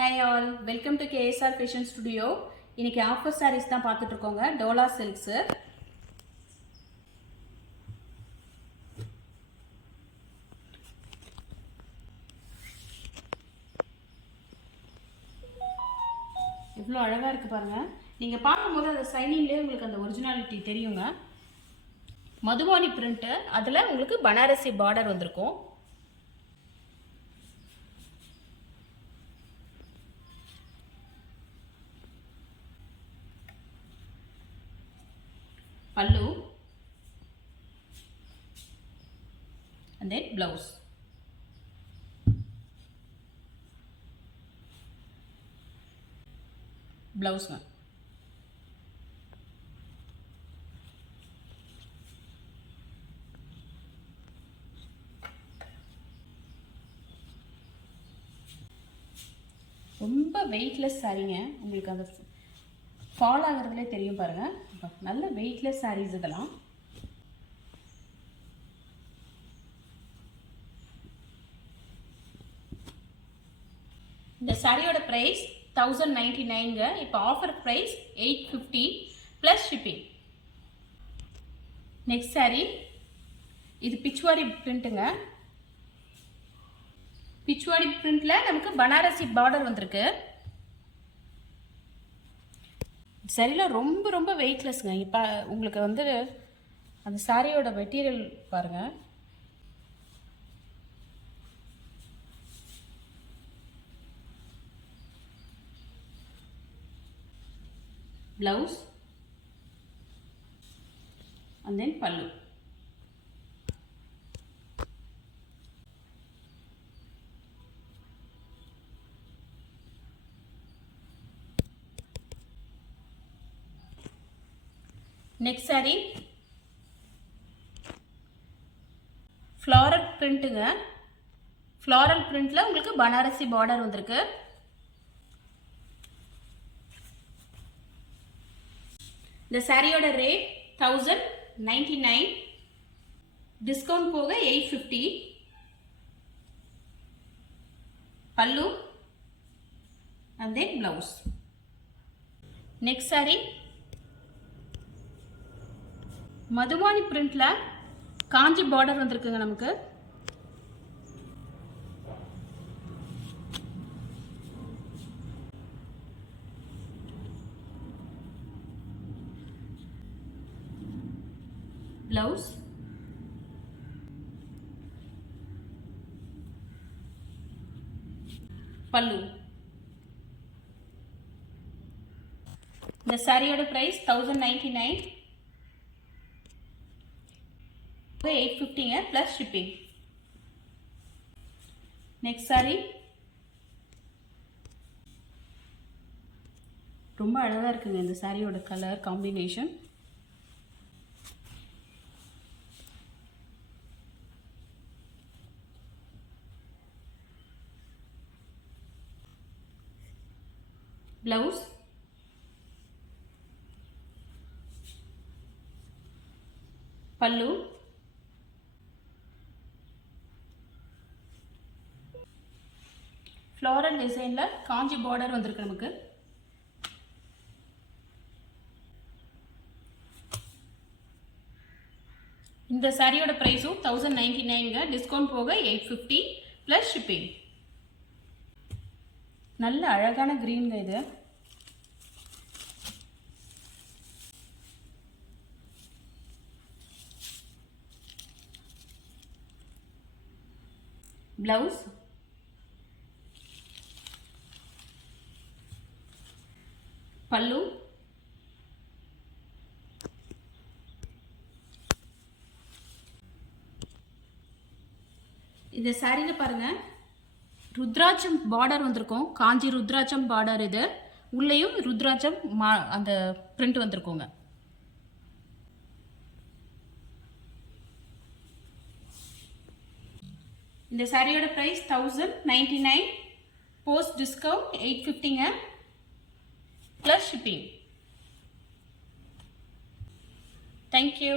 Hi all, welcome to KSR Fashion Studio. இன்னைக்கு ஆஃபர் சாரீஸ் தான் பார்த்துட்டு இருக்கோங்க. டோலா சில்க்ஸ். எவ்வளோ அழகாக இருக்குது பாருங்கள். நீங்கள் பார்க்கும்போது அந்த சைனிங்லேயே உங்களுக்கு அந்த ஒரிஜினாலிட்டி தெரியுங்க. மதுபானி பிரிண்ட்டு, அதில் உங்களுக்கு பனாரசி பார்டர் வந்திருக்கும். pallu and then blouse. Blouse ma ரொம்ப வெயிட்லெஸ் சாரீங்க. உங்களுக்கு அந்த ஃபால் ஆகிறதுலே தெரியும் பாருங்கள். நல்ல வெயிட்லெஸ் சாரீஸ் இதெல்லாம். இந்த சாரியோட ப்ரைஸ் 1099ங்க. இப்போ offer price 850 plus shipping. Next sari இது பிச்வாடி பிரிண்ட்டுங்க. பிச்வாடி பிரிண்ட்டில் நமக்கு பனாரசி பார்டர் வந்திருக்கு. சரியில் ரொம்ப ரொம்ப வெயிட்லெஸ்ங்க. இப்போ உங்களுக்கு வந்து அந்த சாரியோட மெட்டீரியல் பாருங்கள். Blouse and then pallu. Next sari floral பிரிண்ட்டுங்க. ஃப்ளாரல் பிரிண்ட்டில் உங்களுக்கு பனாரசி பார்டர் வந்திருக்கு. இந்த சாரியோட ரேட் 1099, டிஸ்கவுண்ட் போக 850. பல்லு and then blouse. Next sari Madhubani பிரிண்ட்ல காஞ்சி பார்டர் வந்திருக்குங்க நமக்கு. பிளவுஸ் பல்லு. இந்த சாரியோட பிரைஸ் 1099, 850ங்க ப்ளஸ் ஷிப்பிங். நெக்ஸ்ட் சாரி ரொம்ப அழகாக இருக்குங்க. இந்த சாரியோட colour combination. Blouse pallu floral டிசைனில் காஞ்சி பார்டர் வந்திருக்கு நமக்கு. இந்த சாரியோட ப்ரைஸும் 1099ங்க. டிஸ்கவுண்ட் போக 850 ப்ளஸ் ஷிப்பிங். நல்ல அழகான க்ரீன்ங்க இது. ப்ளவுஸ் பல்லு இந்த சாரியில் பாருங்க ருத்ராட்சம் பார்டர் வந்திருக்கும். காஞ்சி ருத்ராட்சம் பார்டர். இது உள்ளேயும் ருத்ராட்சம் அந்த பிரிண்ட் வந்திருக்குங்க. இந்த சாரியோட ப்ரைஸ் 1099, போஸ்ட் டிஸ்கவுண்ட் 850ங்க ப்ளஸ் ஷிப்பிங். தேங்க்யூ.